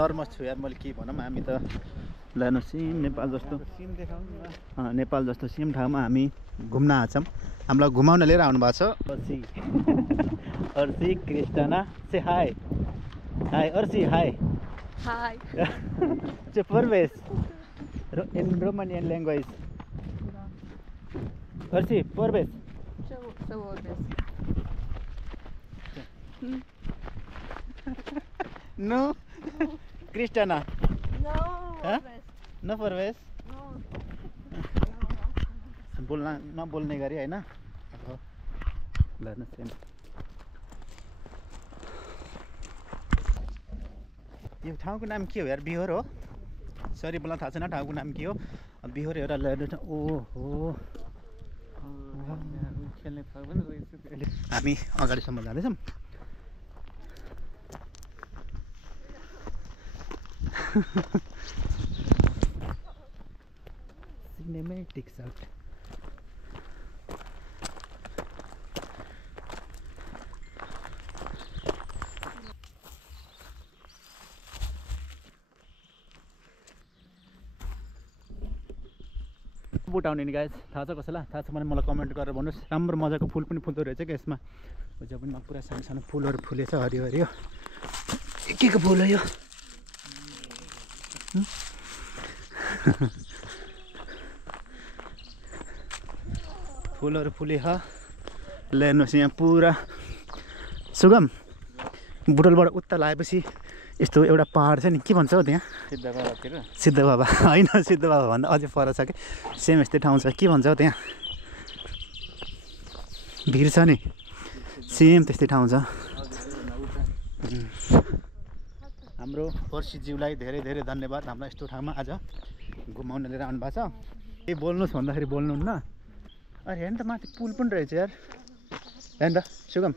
Nervous छु यार मैले के भनौँ हामी त लानु सेम नेपाल जस्तो नेपाल जस्तो सेम ठाउँमा हामी घुम्न आछौँ हामीलाई घुमाउन लिएर आउनु भएको छ Orsi Cristiana say hi hi Orsi hi Hi. चाहिँ परवेश इन रोमानियन ल्याङ्ग्वेज अर्सी परवेश So this. No Cristiana No. Huh? न परवेश No. बोल्न नबोल्ने गरी होइन ल न सेम यो ठाउँको नाम के हो यार बिहोर हो सरी बोल्न थाहा छैन ठाउँको नाम के हो बिहोर एउटा ल्याएर ओहो हामी अगाडिसम्म जाँदैछौँ सिनेमेटिक शट बुट आउने नि गाइस थाहा छ कसैलाई थाहा छ भने मलाई कमेन्ट गरेर भन्नुहोस् राम्रो मजाको फुल पनि फुल्दो रहेछ क्या यसमा जब पनि पुरा सानो सानो फुलहरू फुलेछ हरियो हरियो के को फुल हो यो फुलहरू फुले ल्याउनुहोस् यहाँ पुरा सुगम बुटलबाट उत्ता लगाएपछि यस्तो एउटा पहाड छ नि के भन्छ हौ त्यहाँ सिद्ध बाबा होइन सिद्ध बाबा भन्दा अझै पर छ कि सेम यस्तै ठाउँ छ के भन्छ हौ त्यहाँ भिर छ नि सेम त्यस्तै ठाउँ छ हाम्रो पर्सीज्यूलाई धेरै धेरै धन्यवाद हामीलाई यस्तो ठाउँमा आज घुमाउन लिएर आउनु भएको छ के बोल्नुहोस् भन्दाखेरि बोल्नुहुन्न अरे हेर्नु त माथि पुल पनि रहेछ यार हेर्नु त सुगम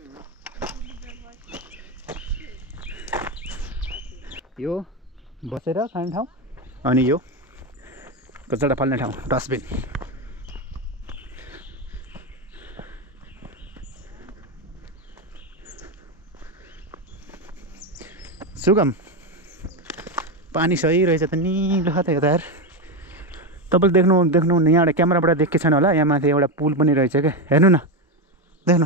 यो बसेर खाने ठाउँ अनि यो कचडा फाल्ने ठाउँ डस्टबिन सुगम पानी सही रहेछ त निलो छ त यो त यार तपाईँले देख्नुहुन्न यहाँबाट क्यामेराबाट देखेको छैन होला यहाँ माथि एउटा पुल पनि रहेछ क्या हेर्नु न देख्नु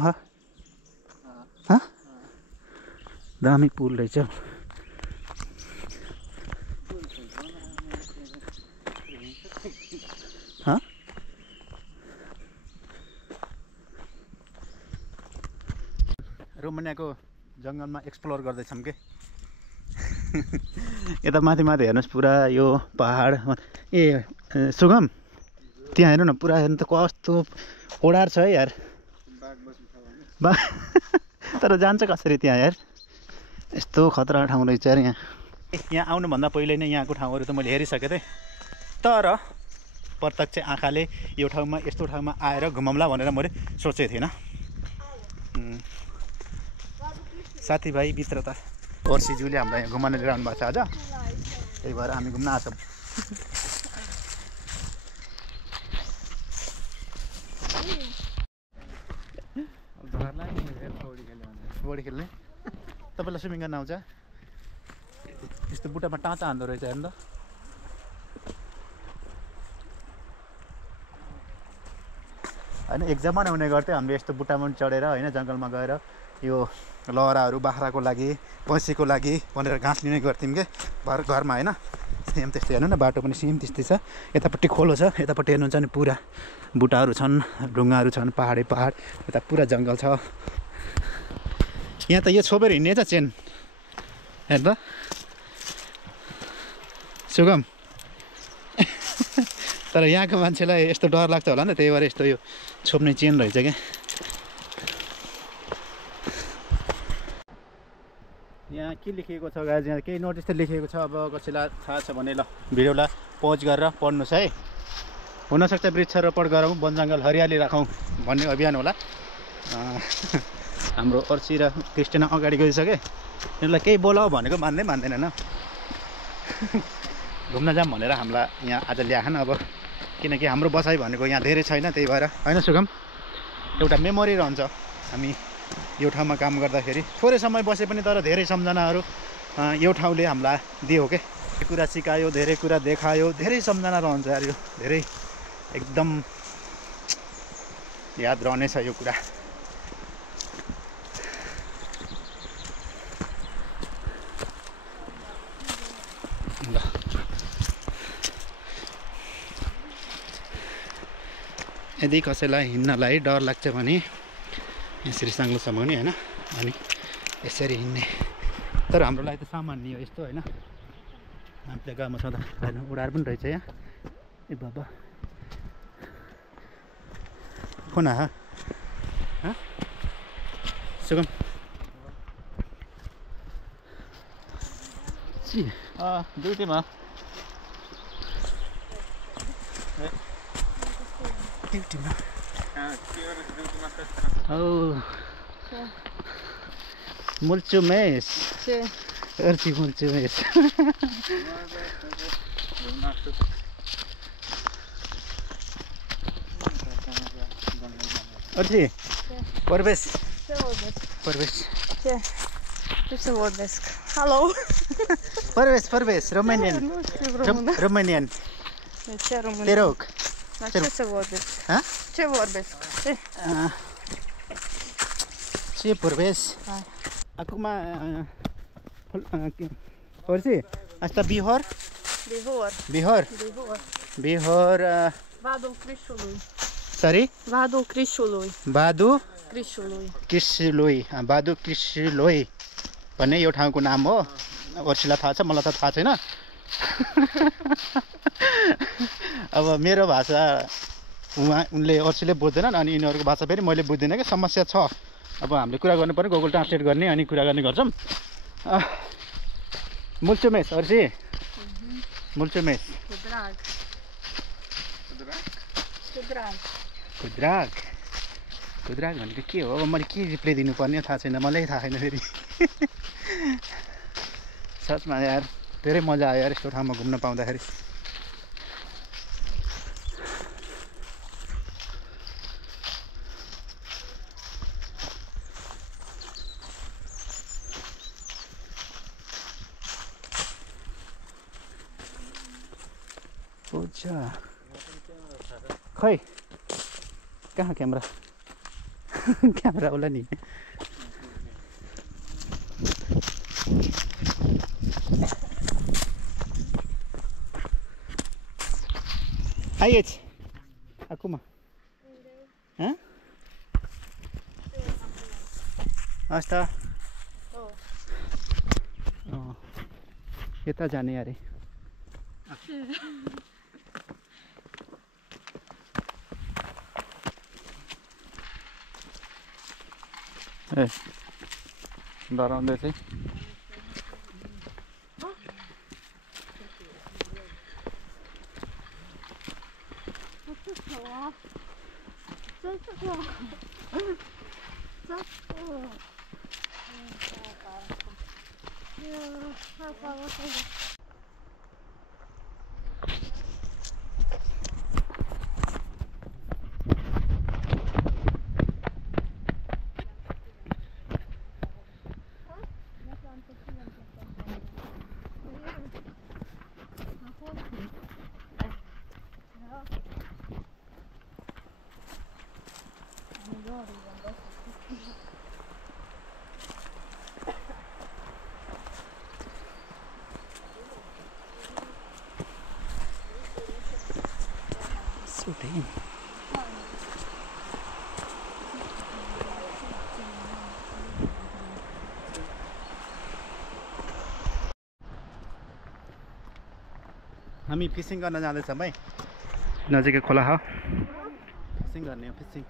दामी पुल रहेछ रोमानियाको जङ्गलमा एक्सप्लोर गर्दैछौँ के यता माथि माथि हेर्नुहोस् पुरा यो पहाड ए सुगम त्यहाँ हेर्नु न पुरा हेर्नु त कस्तो ओडार छ है यार तर जान्छ कसरी त्यहाँ यार यस्तो खतरा ठाउँ रहेछ यार यहाँ आउनुभन्दा पहिले नै यहाँको ठाउँहरू त मैले हेरिसकेँ थिएँ तर प्रत्यक्ष आँखाले यो ठाउँमा यस्तो ठाउँमा आएर घुमाउँला भनेर मैले सोचेको थिइनँ साथीभाइ भित्र त पर्सीज्यूले हामीलाई यहाँ घुमाउन लिएर आउनु भएको छ आज त्यही भएर हामी घुम्न आछौँ पौडी खेल्ने तपाईँलाई स्विमिङ गर्न आउँछ यस्तो बुट्टामा टाँचा हान्दो रहेछ हेर्नु त होइन एक्जाममा नै हुने गर्थ्यो हामीले यस्तो बुट्टामा पनि चढेर होइन जङ्गलमा गएर यो लहराहरू बाख्राको लागि भैँसीको लागि भनेर घाँस लिने गर्थ्यौँ क्या घरमा होइन सेम त्यस्तै हेर्नु न बाटो पनि सेम त्यस्तै छ यतापट्टि खोलो छ यतापट्टि हेर्नुहुन्छ नि पुरा बुट्टाहरू छन् ढुङ्गाहरू छन् पहाडै पहाड यता पुरा जङ्गल छ यहाँ त यो छोपेर हिँड्ने छ चेन हेर्नु त सुगम तर यहाँको मान्छेलाई यस्तो डर लाग्छ होला नि त त्यही भएर यस्तो यो छोप्ने चेन रहेछ क्या यहाँ के लेखिएको छ गाइज यहाँ केही नोटिस त लेखिएको छ अब कसैलाई थाहा छ भने ल भिडियोलाई पज गरेर पढ्नुहोस् है हुनसक्छ वृक्षारोपण गरौँ वन जङ्गल हरियाली राखौँ भन्ने अभियान होला हाम्रो अर्सी र क्रिस्टिना अगाडि गइसके यिनीहरूलाई केही बोलाऊ भनेको मान्दैन घुम्न जाऊँ भनेर हामीलाई यहाँ आज ल्याएन अब किनकि हाम्रो बसाइ भनेको यहाँ धेरै छैन त्यही भएर होइन सुगम एउटा मेमोरी रहन्छ हामी यो ठाउँमा काम गर्दाखेरि थोरै समय बसे पनि तर धेरै सम्झनाहरू यो ठाउँले हामीलाई दियो के कुरा सिकायो, धेरै कुरा देखायो, धेरै सम्झना रहन्छ यार। यो धेरै एकदम याद रहनेछ यो कुरा। यदि कसैलाई हिँड्नलाई डर लाग्छ भने यसरी साङ्लोसम्म नि होइन, अनि यसरी हिँड्ने। तर हाम्रो लागि त सामान्य हो यस्तो होइन। हामीले गाउँमा छँदा होइन, उडाएर पनि रहेछ यहाँ। ए बाबा कुन हा सुगम ड्युटीमा ड्युटीमा mulțumesc. Ce? Îți mulțumesc. Orsi, vorbesc. Ce vorbesc? Vorbesc. Ce? Ce să vorbesc? Hello? Vorbesc, românian. Nu știu română. Românian. De ce română? Te rog. Dar ce să vorbesc? Ha? Ce vorbesc? Ce? Ce vorbesc? Acum, Orsi, asta Bihor? Bihor. Bihor? Bihor. Bihor, Vadul Crișului. sorry? Vadul Crișului. Badu Crișului. Crișului. Badu Crișului भन्ने यो ठाउँको नाम हो। वर्षीलाई थाहा छ, मलाई त थाहा छैन। अब मेरो भाषा उनले अर्सीले बुझ्दैनन्, अनि यिनीहरूको भाषा फेरि मैले बुझ्दिनँ कि, समस्या छ। अब हामीले कुरा गर्नु पर्यो, गुगल ट्रान्सलेट गर्ने, अनि कुरा गर्ने गर्छौँ। मुल्चुमेस Arsi, मुल्चुमेस Cu drag. Cu drag. कुद्राग कुद्राग भनेको के हो? अब मैले के रिप्लाई दिनुपर्ने थाहा छैन, मलाई थाहा छैन फेरि। साँच्चमा यार धेरै मजा आयो यार यस्तो ठाउँमा घुम्न पाउँदाखेरि। अच्छा खै कहाँ क्यामेरा? क्यामेरा होला नि। Aici. Acum. Ha? Asta? Oh. यता जाने अरे। ए डराउँदै चाहिँ Damn. हामी फिसिङ गर्न जाँदैछौँ है, नजिकै खोला हो, फिसिङ गर्ने हो। फिसिङ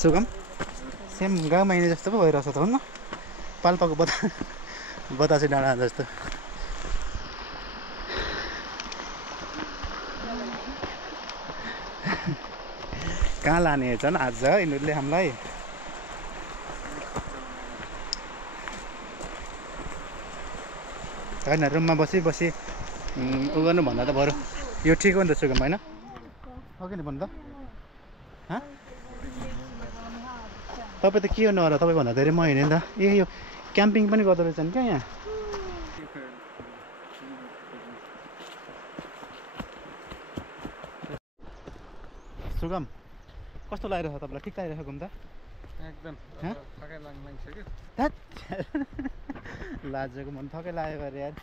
सुगम सेम गाउँमा हिँड्ने जस्तो पो भइरहेछ त, हुन्न? पाल्पाको बतासे डाँडा जस्तो। कहाँ लाने छन् आज यिनीहरूले हामीलाई? होइन, रुममा बसी उ गर्नुभन्दा त बरु यो ठिक हो नि त सुगम, होइन? हो कि नि भन्नु त? तपाईँ त के गर्नु होला तपाईँभन्दा धेरै म हिँडेँ नि त यो क्याम्पिङ पनि गर्दो रहेछन् क्या यहाँ सुगम कस्तो लागिरहेछ तपाईँलाई ठिक लागिरहेको घुम्दा एकदम थकाइ लाग्छ कि लाजेको मन थकै लाग्यो अरे यार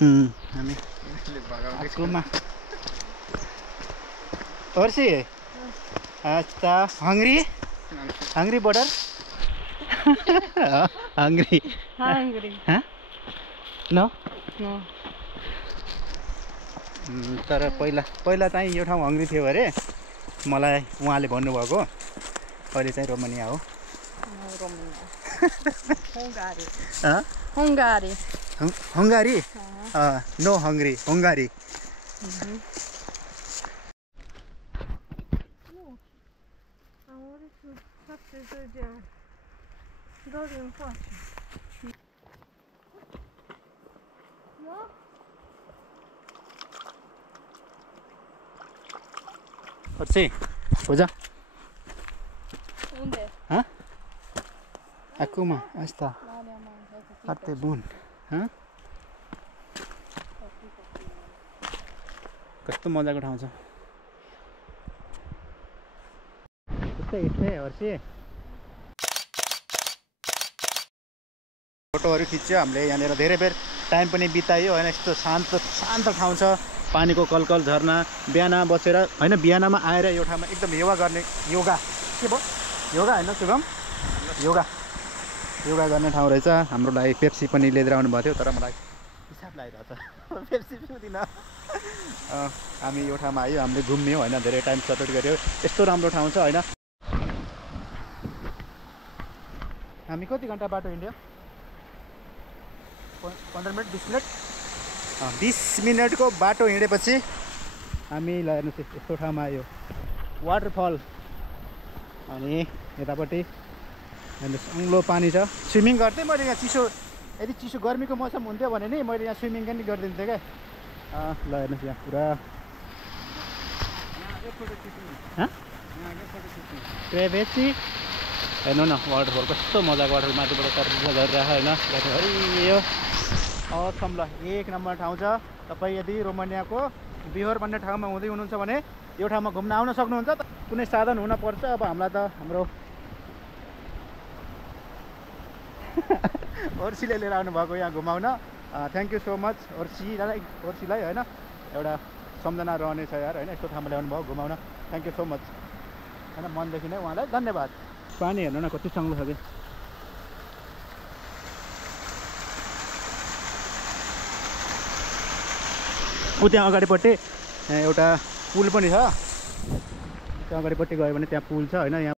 हामी आजकोमा अर्सी अच्छा hungry border hungry Hungry. huh no No. तर पहिला चाहिँ यो ठाउँ हङ्ग्री थियो अरे मलाई उहाँले भन्नुभएको अहिले चाहिँ रोमानिया हो Hungary. Huh? Hungary. Hungary no Hungary Hungary Orsi, puja. Unde? Hah? Aku mah, asta. Arte bun. Hah? कस्तो मजाको ठाउँ छ यस्तै हर्सी फोटोहरू खिच्यो हामीले यहाँनिर धेरै बेर टाइम पनि बितायो होइन यस्तो शान्त ठाउँ छ पानीको कलकल झर्ना बिहान बसेर होइन बिहानमा आएर यो ठाउँमा एकदम योगा गर्ने योगा के भयो योगा होइन शुभम योगा गर्ने ठाउँ रहेछ हाम्रो लागि पेप्सी पनि लिएर आउनु भएको थियो तर मलाई पिसाब लागिरहेको छ पेप्सी पिउँदिनँ हामी यो ठाउँमा आयो हामीले घुम्यौँ होइन धेरै टाइम स्पेन्ड गऱ्यो यस्तो राम्रो ठाउँ छ होइन हामी कति घन्टा बाटो हिँड्यो 15 मिनट 20 मिनट 20 मिनटको बाटो हिँडेपछि हामी हेर्नुहोस् यस्तो ठाउँमा आयो वाटरफल अनि यतापट्टि हेर्नुहोस् अग्लो पानी छ स्विमिङ गर्थेँ मैले यहाँ चिसो यदि चिसो गर्मीको मौसम हुन्थ्यो भने नि मैले यहाँ स्विमिङ पनि गरिदिन्थेँ क्या ल हेर्नुहोस् यहाँ पुरा प्रेभेसी हेर्नु न वाटरफल कस्तो मजाको वाटरफल माथिबाट सर्भिस गरिरहेको होइन हरियो असम ल एक नम्बर ठाउँ छ तपाईँ यदि रोमानियाको बिहोर भन्ने ठाउँमा हुँदै हुनुहुन्छ भने यो ठाउँमा घुम्न आउन सक्नुहुन्छ कुनै साधन हुनपर्छ अब हामीलाई त हाम्रो ओर्सीले लिएर आउनुभएको यहाँ घुमाउन थ्याङ्क यू सो मच ओर्सीलाई होइन एउटा सम्झना रहनेछ यार होइन यस्तो ठाउँमा ल्याउनु भयो घुमाउन थ्याङ्क यू सो मच होइन मनदेखि नै उहाँलाई धन्यवाद पानी हेर्नु न कति चाङ्लो छ कि ऊ त्यहाँ अगाडिपट्टि एउटा पुल पनि छ त्यो अगाडिपट्टि गयो भने त्यहाँ पुल छ होइन यहाँ